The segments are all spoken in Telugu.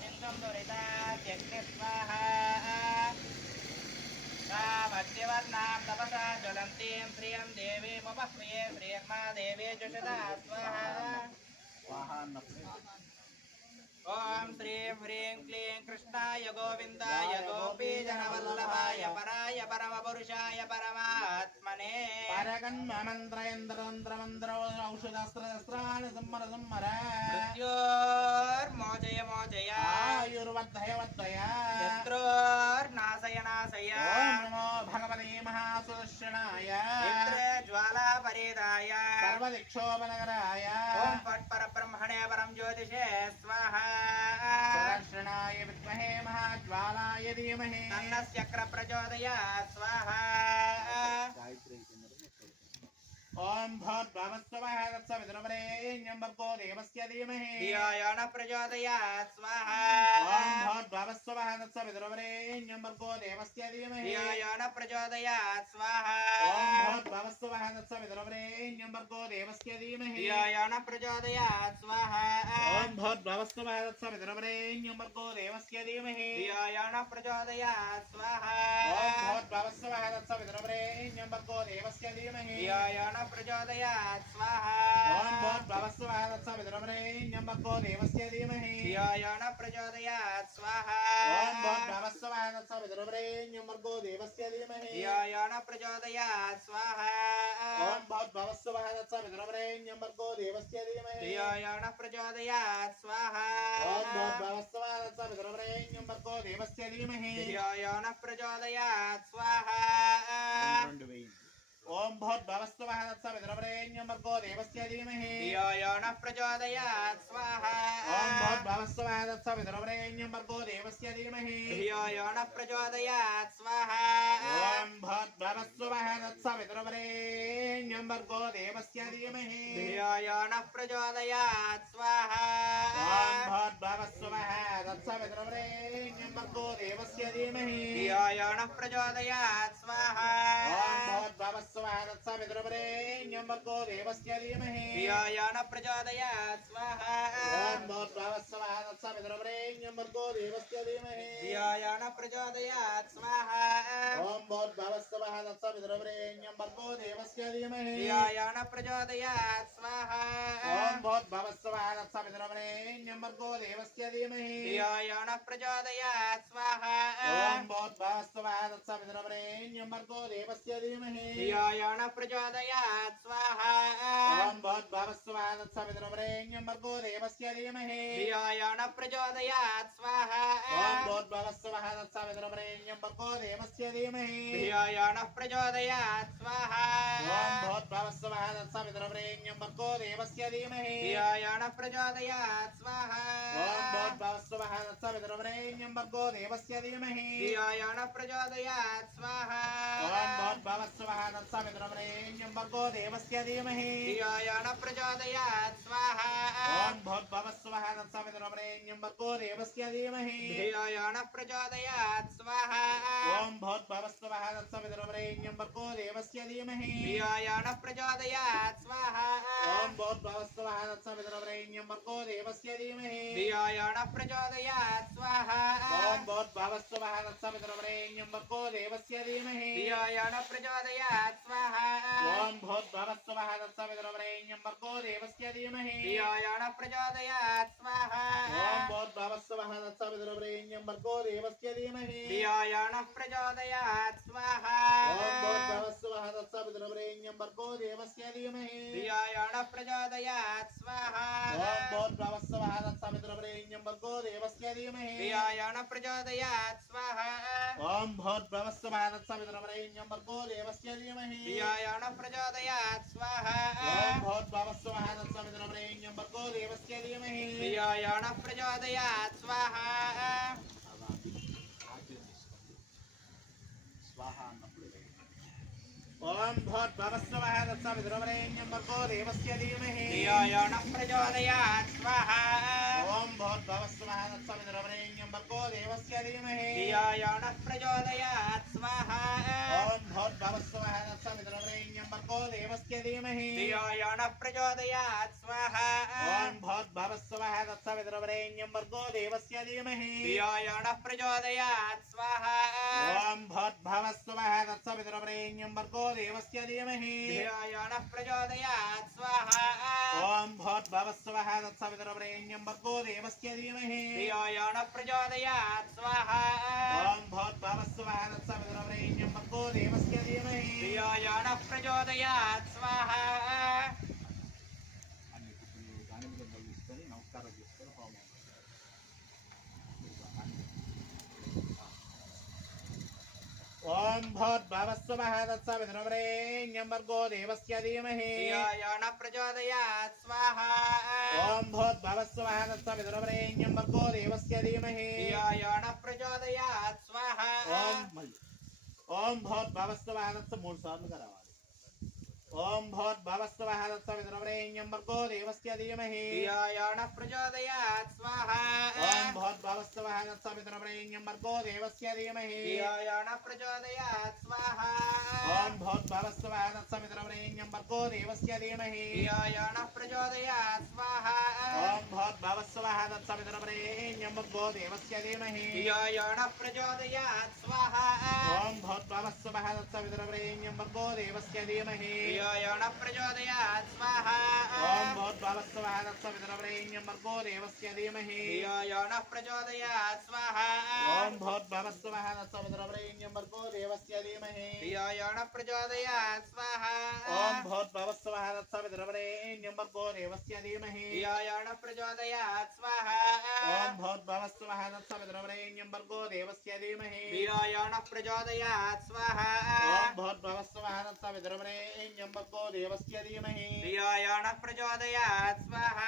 सिन्धुं दुरितात्यग्नि स्वाहा कामद्यवर्णां तपसा ज्वलन्तीं श्रियं देवीमुपह्रिये श्रियर्मा देवी जुषदा स्वाहा ओम श्रीं ह्रीं क्लीं कृष्णाय गोविन्दाय गोपीजनवल्लभाय पराय परमपुरुषाय परमात्मने औषधास्त्राणि संमर संमर मृत्योर्मोचय मोचय आयुर्वर्धय वर्धय शत्रुर्नाशय नाशय ओम नमो भगवते महासुदर्शनाय ज्वालापरिदाय सर्वदिक्षोपनगराय ओम फट् परब्रह्मणे परं ज्योतिषे स्वाहा सुदर्शनाय विद्महे महाज्वालाय धीमहि तन्नः चक्र प्रचोदयात् स्वाहा ओम भूर्भुवस्सुवः तत्सवितुर्वरेण्यं भर्गो देवस्य धीमहि धियो न प्रचोदयात् स्वाहा ओम भूर्भुवस्सुवः तत्सवितुर्वरेण्यं भर्गो देवस्य धीमहि धियो न प्रचोदयात् स्वाहा ओम भूर्भुवस्सुवः तत्सवितुर्वरेण्यं भर्गो देवस्य धीमहि धियो न प्रचोदयात् स्वाहा ओम भूर्भुवस्सुवः तत्सवितुर्वरेण्यं भर्गो देवस्य धीमहि धियो न प्रचोदयात् स्वाहा ओम भूर्भुवस्सुवः तत्सवितुर्वरेण्यं भर्गो देवस्य धीमहि धियो न प्रचोदयात् स्वाहा ओम भूर्भुवस्सुवः तत्सवितुर्वरेण्यं भर्गो देवस्य धीमहि धियो न प्रचोदयात् स्वाहा ओम भूर्भुवस्सुवः तत्सवितुर्वरेण्यं भर्गो देवस्य धीमहि धियो न प्रचोदयात् स्वाहा ओम भूर्भुवस्सुवः तत्सवितुर्वरेण्यं भर्गो देवस्य धीमहि धियो न प्रचोदयात् स्वाहा ओम भूर्भुवस्सुवः तत्सवितुर्वरेण्यं भर्गो देवस्य धीमहि धियो न प्रचोदयात् स्वाहा ओम भूर्भुवस्सुवः तत्सवितुर्वरेण्यं भर्गो देवस्य धीमहि धियो न प्रचोदयात् स्वाहा ओम भूर्भुवस्सुवः तत्सवितुर्वरेण्यं भर्गो देवस्य धीमहि धियो न प्रचोदयात् स्वाहा ओम भूर्भुवस्सुवः तत्सवितुर्वरेण्यं भर्गो देवस्य धीमहि धियो न प्रचोदयात् स्वाहा ओम भूर्भुवस्सुवः तत्सवितुर्वरेण्यं भर्गो देवस्य धीमहि धियो न प्रचोदयात् स्वाहा ओम भूर्भुवस्सुवः तत्सवितुर्वरेण्यं भर्गो देवस्य धीमहि धियो न प्रचोदयात् स्वाहा ओम भूर्भुवस्सुवः तत्सवितुर्वरेण्यं भर्गो देवस्य धीमहि धियो न प्रचोदयात् स्वाहा ओम भूर्भुवस्सुवः तत्सवितुर्वरेण्यं भर्गो देवस्य धीमहि धियो न प्रचोदयात् स्वाहा ओम भूर्भुवस्सुवः तत्सवितुर्वरेण्यं भर्गो देवस्य धीमहि धियो न प्रचोदयात् स्वाहा ओम भूर्भुवस्सुवः तत्सवितुर्वरेण्यं भर्गो देवस्य धीमहि धियो न प्रचोदयात् स्वाहा ओम भूर्भुवस्सुवः तत्सवितुर्वरेण्यं भर्गो देवस्य धीमहि धियो न प्रचोदयात् स्वाहा ओम भूर्भुवस्सुवः तत्सवितुर्वरेण्यं भर्गो देवस्य धीमहि धियो न प्रचोदयात् स्वाहा ओम भूर्भुवस्सुवः तत्सवितुर्वरेण्यं भर्गो देवस्य धीमहि धियो न प्रचोदयात् स्वाहा ओम भूर्भुवस्सुवः तत्सवितुर्वरेण्यं भर्गो देवस्य धीमहि धियो न प्रचोदयात् स्वाहा ओम भूर्भुवस्सुवः तत्सवितुर्वरेण्यं भर्गो देवस्य धीमहि धियो न प्रचोदयात् स्वाहा ओम भूर्भुवस्सुवः तत्सवितुर्वरेण्यं भर्गो देवस्य धीमहि धियो न प्रचोदयात् स्वाहा ओम भूर्भुवस्सुवः तत्सवितुर्वरेण्यं भर्गो देवस्य धीमहि धियो न प्रचोदयात् स्वाहा ओम भूर्भुवस्सुवः तत्सवितुर्वरेण्यं भर्गो देवस्य धीमहि धियो न प्रचोदयात् स्वाहा ओम भूर्भुवस्सुवः तत्सवितुर्वरेण्यं भर्गो देवस्य धीमहि धियो न प्रचोदयात् स्वाहा ओम भूर्भुवस्सुवः तत्सवितुर्वरेण्यं भर्गो देवस्य धीमहि धियो न प्रचोदयात् स्वाहा ओम भूर्भुवस्सुवः तत्सवितुर्वरेण्यं भर्गो देवस्य धीमहि धियो न प्रचोदयात् स्वाहा ओम भूर्भुवस्सुवः तत्सवितुर्वरेण्यं भर्गो देवस्य धीमहि धियो न प्रचोदयात् स्वाहा ओम भूर्भुवस्सुवः तत्सवितुर्वरेण्यं भर्गो देवस्य धीमहि धियो न प्रचोदयात् स्वाहा ओम भूर्भुवस्सुवः तत्सवितुर्वरेण्यं भर्गो देवस्य धीमहि धियो न प्रचोदयात् स्वाहा ओम भूर्भुवस्सुवः तत्सवितुर्वरेण्यं भर्गो देवस्य धीमहि धियो न प्रचोदयात् स्वाहा स्वाहा అన్నప్పుడు ఓం భూర్భువస్సువః తత్సవితుర్వరేణ్యం భర్గో దేవస్య ధీమహి ధియో యో నః ప్రచోదయాత్ స్వాహా ఓం భూర్భువస్సువః తత్సవితుర్వరేణ్యం భర్గో దేవస్య ధీమహి ధియో యో నః ప్రచోదయాత్ స్వాహా ఓం భూర్భువస్సువః తత్సవితుర్వరేణ్యం భర్గో దేవస్య ధీమహి ధియో యో నః ప్రచోదయాత్ స్వాహా ఓం భూర్భువస్సువః తత్సవితుర్వరేణ్యం భర్గో దేవస్య ధీమహి ధియో యో నః ప్రచోదయాత్ స్వాహా ఓం భూర్భువస్సువః తత్సవితుర్వరేణ్యం భర్గో దేవస్య ధీమహి ధియో యో నః ప్రచోదయాత్ స్వాహా ఓం భూర్భువస్సువః తత్సవితుర్వరేణ్యం భర్గో దేవస్య ధీమహి ధియో యో నః ప్రచోదయాత్ స్వాహా ఓం భూర్భువస్సువః తత్సవితుర్వరేణ్యం భర్గో దేవస్య ధీమహి ధియో యో నః ప్రచోదయాత్ స్వాహా అన్ని కుటుంబాలు దాని మీద తీసుకొని నమస్కారం చేసుకొని హోమం ఓం భూర్భువస్సువః తత్సవితుర్వరేణ్యం భర్గో దేవస్య ధీమహి ధియో యో నః ప్రచోదయాత్ స్వాహా ఓం భూర్భువస్సువః తత్సవితుర్వరేణ్యం భర్గో దేవస్య ధీమహి ధియో యో నః ప్రచోదయాత్ స్వాహా ఓం భూర్భువస్సువః తత్స మూడు సార్లు రావాలి ఓం భూర్భువస్సువః తత్సవితుర్వరేణ్యం భర్గో దేవస్య ధీమహి ధియో యో నః ప్రచోదయాత్ స్వాహా ఓం భూర్భువస్సువః తత్సవితుర్వరేణ్యం భర్గో దేవస్య ధీమహి ధియో యో నః ప్రచోదయాత్ స్వాహా ఓం భూర్భువస్సువః తత్సవితుర్వరేణ్యం భర్గో దేవస్య ధీమహి ధియో యో నః ప్రచోదయాత్ స్వాహా ఓం భూర్భువస్సువః తత్సవితుర్వరేణ్యం భర్గో దేవస్య ధీమహి ధియో యో నః ప్రచోదయాత్ స్వాహా ఓం భూర్భువస్సువః తత్సవితుర్వరేణ్యం భర్గో దేవస్య ధీమహి ధియో యో నః ప్రచోదయాత్ స్వాహా ఓం భూర్భువస్సువః తత్సవితుర్వరేణ్యం భర్గో దేవస్య ధీమహి ధియో యో నః ప్రచోదయాత్ స్వాహా ఓం భూర్భువస్సువః తత్సవితుర్వరేణ్యం భర్గో దేవస్య ధీమహి ధియో యో నః ప్రచోదయాత్ స్వాహా ఓం భూర్భువస్సువః తత్సవితుర్వరేణ్యం భర్గో దేవస్య ధీమహి ధియో యో నః ప్రచోదయాత్ స్వాహా ఓం భూర్భువస్సువః తత్సవితుర్వరేణ్యం భర్గో దేవస్య ధీమహి ధియో యో నః ప్రచోదయాత్ స్వాహా ఓం భూర్భువస్సువః తత్సవితుర్వరేణ్యం భర్గో దేవస్య ధీమహి ధియో యో నః ప్రచోదయాత్ స్వాహా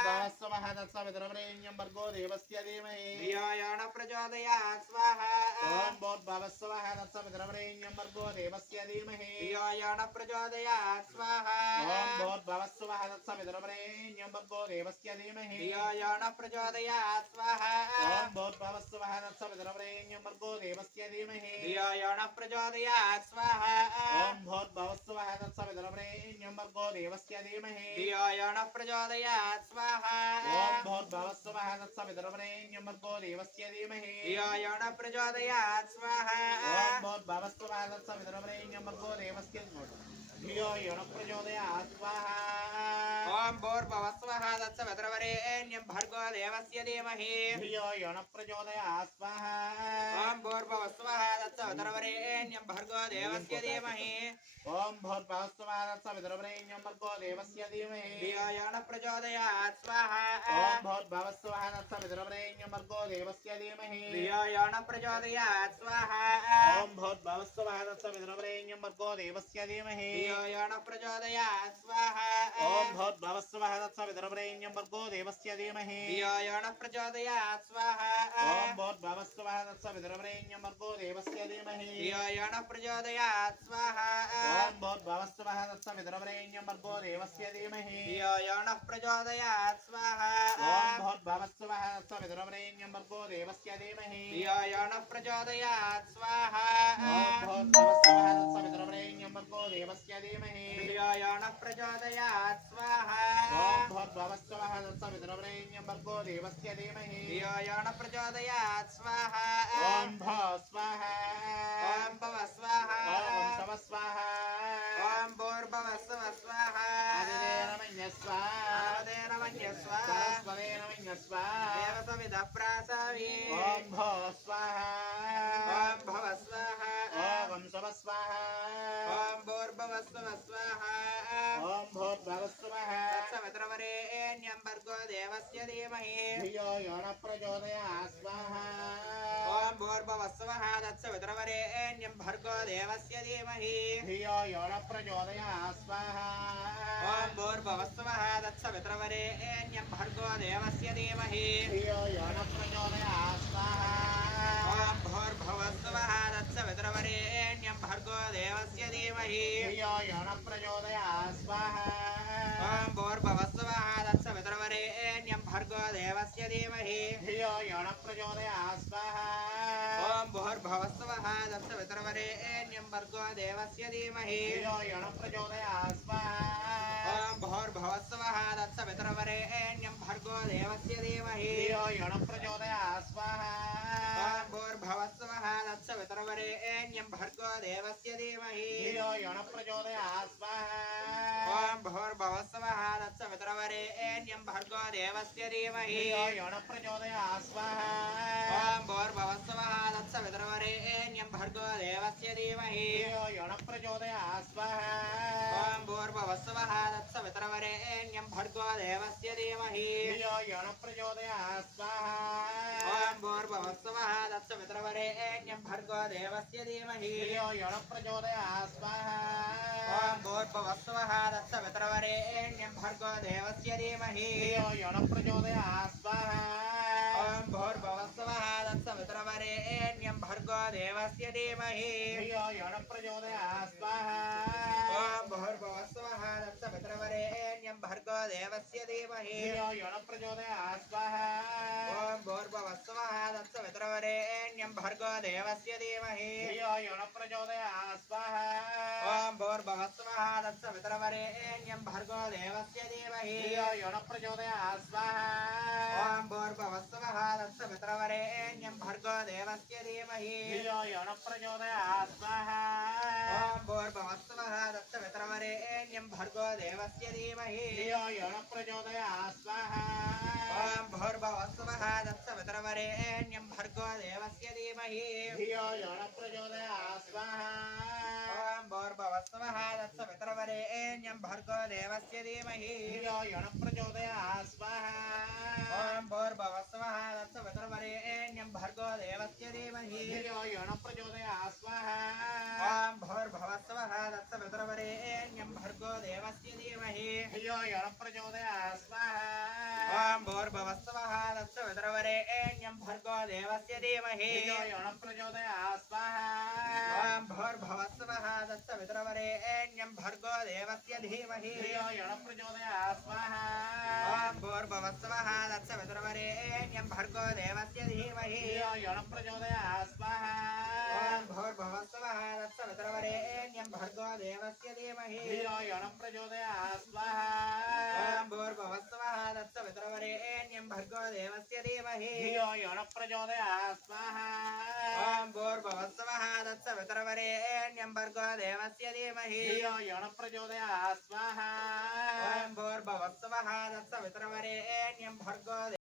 ఓం భూర్భువస్సువః తత్సవితుర్వరేణ్యం భర్గో దేవస్య ధీమహి ధియో యో నః ప్రచోదయాత్ స్వాహా ఓం భూర్భువస్సువః తత్సవితుర్వరేణ్యం భర్గో దేవస్య ధీమహి ధియో యో నః ప్రచోదయాత్ స్వాహా ఓం భూర్భువస్సువః తత్సవితుర్వరేణ్యం భర్గో దేవస్య ధీమహి ధియో యో నః ప్రచోదయాత్ స్వాహా ఓం భూర్భువస్సువః తత్సవితుర్వరేణ్యం భర్గో దేవస్య ధీమహి ధియో యో నః ప్రచోదయాత్ స్వాహా ఓం భూర్భువస్సువః తత్సవితుర్వరేణ్యం భర్గో దేవస్య ధీమహి ధియో యో నః ప్రచోదయాత్ స్వాహా ఓం భూర్భువస్సువః తత్సవితుర్వరేణ్యం భర్గో దేవస్య ధీమహి ధియో యో నః ప్రచోదయాత్ స్వాహా ఓం భూర్భువస్సువః తత్సవితుర్వరేణ్యం భర్గో దేవస్య ధియో యో నః ప్రచోదయాత్ స్వాహా ఓం భూర్భువస్వః తత్సవితుర్వరేణ్యం భర్గో దేవస్య ధీమహి ధియో యో నః ప్రచోదయాత్ స్వాహా ఓం భూర్భువస్వః తత్సవితుర్వరేణ్యం భర్గో దేవస్య ధీమహి ఓం భూర్భువస్సువః తత్సవితుర్వరేణ్యం భర్గో దేవస్య ధీమహి ధియో యో నః ప్రచోదయాత్ స్వాహా ఓం భూర్భువస్సువః తత్సవితుర్వరేణ్యం భర్గో దేవస్య ధీమహి ధియో యో నః ప్రచోదయాత్ స్వాహా ఓం భూర్భువస్సువః తత్సవితుర్వరేణ్యం భర్గో దేవస్య ధీమహి ధియో యో నః ప్రచోదయాత్ స్వాహా ఓం భూర్భువస్సువః తత్సవితుర్వరేణ్యం భర్గో దేవస్య ధీమహి ధియో యో నః ప్రచోదయాత్ స్వాహా ఓం భూర్భువస్సువః తత్సవితుర్వరేణ్యం భర్గో దేవస్య ధీమహి ధియో యో నః ప్రచోదయాత్ స్వాహా ఓం భూర్భువస్సువః తత్సవితుర్వరేణ్యం భర్గో దేవస్య ధీమహి ధియో యో నః ప్రచోదయాత్ స్వాహా ఓం భూర్భువస్సువః తత్సవితుర్వరేణ్యం భర్గో దేవస్య ధీమహి ధియో యో నః ప్రచోదయాత్ స్వాహా ఓం భూర్భువస్సువః తత్సవితుర్వరేణ్యం భర్గో దేవస్య ధీమహి ధియో యో నః ప్రచోదయాత్ స్వాహా ఓం భూర్భువస్సువః తత్సవితుర్వరేణ్యం భర్గో దేవస్య ధీమహి ధియో యో నః ప్రచోదయాత్ స్వాహా ఓం భ స్వాహా ఓం భవ స్వాహా ఓం శవ స్వాహా ఓం భూర్భువస్వ స్వాహా ఆదిదేనమన్య స్వాహా ఆదేనమన్య స్వాహా సరస్వతేనమన్య స్వాహా దేవసవిద ప్రాసావి ఓం భ స్వాహా ఓం భవ స్వాహా ఓం శవ స్వాహా ఓం భూర్భువస్వ స్వాహా ఓం భూర్భువస్సువః తత్సవితుర్వరేణ్యం భర్గో దేవస్య ధీమహి ధియో యో నః ప్రచోదయాత్ స్వాహా ఓం భూర్భువస్వః తత్సవితుర్వరేణ్యం భర్గో దేవస్య ధీమహి ధియో యో నః ప్రచోదయాత్ స్వాహా ఓం భూర్భువస్వః తత్సవితుర్వరేణ్యం భర్గో దేవస్య ధీమహి ధియో యో నః ప్రచోదయాత్ స్వాహా ఓం భూర్భువస్వః తత్సవితుర్వరేణ్యం భర్గో దేవస్య ధీమహి धीमहि धियो यो न प्रचोदयात् स्वाहा ॐ भूर्भुवस्सुवः तत्सवितुर्वरेण्यं भर्गो देवस्य धीमहि धियो यो न प्रचोदयात् स्वाहा ॐ भूर्भुवस्सुवः तत्सवितुर्वरेण्यं भर्गो देवस्य धीमहि धियो यो न प्रचोदयात् स्वाहा ॐ भूर्भुवस्सुवः तत्सवितुर्वरेण्यं भर्गो देवस्य धीमहि धियो यो न प्रचोदयात् स्वाहा ॐ भूर्भुवस्सुवः तत्सवितुर्वरेण्यं भर्गो देवस्य धीमहि धियो यो न प्रचोदयात् स्वाहा ॐ भूर्भुवस्सुवः तत्सवितुर्वरेण्यं भर्गो देवस्य धीमहि धियो यो न प्रचोदयात् स्वाहा ॐ भूर्भुवस्सुवः तत्सवितुर्वरेण्यं भर्गो देवस्य धीमहि धियो यो न प्रचोदयात् स्वाहा ॐ भूर्भुवस्सुवः तत्सवितुर्वरेण्यं भर्गो देवस्य धीमहि धियो यो न प्रचोदयात् स्वाहा ॐ भूर्भुवस्सुवः तत्सवितुर्वरेण्यं भर्गो देवस्य धीमहि धियो यो न प्रचोदयात् स्वाहा ॐ भूर्भुवस्सुवः तत्सवितुर्वरेण्यं भर्गो देवस्य धीमहि धियो यो न प्रचोदयात् स्वाहा ॐ भूर्भुवस्सुवः तत्सवितुर्वरेण्यं भर्गो देवस्य धीमहि धियो यो न प्रचोदयात् स्वाहा ॐ भूर्भुवस्सुवः तत्सवितुर्वरेण्यं भर्गो देवस्य धीमहि धियो यो न प्रचोदयात् स्वाहा ॐ भूर्भुवस्सुवः तत्सवितुर्वरेण्यं भर्गो देवस्य धीमहि धियो यो न प्रचोदयात् स्वाहा ॐ भूर्भुवस्सुवः तत्सवितुर्वरेण्यं भर्गो देवस्य धीमहि धियो यो न प्रचोदयात् स्वाहा ॐ भूर्भुवस्सुवः तत्सवितुर्वरेण्यं भर्गो देवस्य धीमहि धियो यो न प्रचोदयात् स्वाहा ॐ भूर्भुवस्सुवः तत्सवितुर्वरेण्यं भर्गो देवस्य धीमहि धियो यो न प्रचोदयात् स्वाहा ॐ भूर्भुवस्सुवः तत्सवितुर्वरेण्यं भर्गो देवस्य धीमहि धियो यो न प्रचोदयात् स्वाहा ॐ भूर्भुवस्सुवः तत्सवितुर्वरेण्यं भर्गो देवस्य धीमहि धियो यो न प्रचोदयात् स्वाहा ॐ भूर्भुवस्सुवः तत्सवितुर्वरेण्यं भर्गो देवस्य धीमहि धियो यो न प्रचोदयात् स्वाहा ॐ भूर्भुवस्सुवः तत्सवितुर्वरेण्यं भर्गो देवस्य धीमहि धियो यो न प्रचोदयात् स्वाहा ॐ भूर्भुवस्सुवः तत्सवितुर्वरेण्यं भर्गो देवस्य धीमहि धियो यो न प्रचोदयात् स्वाहा ॐ भूर्भुवस्सुवः तत्सवितुर्वरेण्यं भर्गो देवस्य धीमहि धियो यो न प्रचोदयात् स्वाहा ॐ भूर्भुवस्सुवः तत्सवितुर्वरेण्यं भर्गो देवस्य धीमहि धियो यो न प्रचोदयात् स्वाहा ॐ भूर्भुवस्सुवः तत्सवितुर्वरेण्यं भर्गो देवस्य धीमहि धियो यो न प्रचोदयात् स्वाहा ॐ भूर्भुवस्सुवः तत्सवितुर्वरेण्यं भर्गो देवस्य धीमहि धियो यो न प्रचोदयात् स्वाहा ॐ भूर्भुवस्सुवः तत्सवितुर्वरेण्यं भर्गो देवस्य धीमहि धियो यो न प्रचोदयात् स्वाहा ॐ भूर्भुवस्सुवः तत्सवितुर्वरेण्यं भर्गो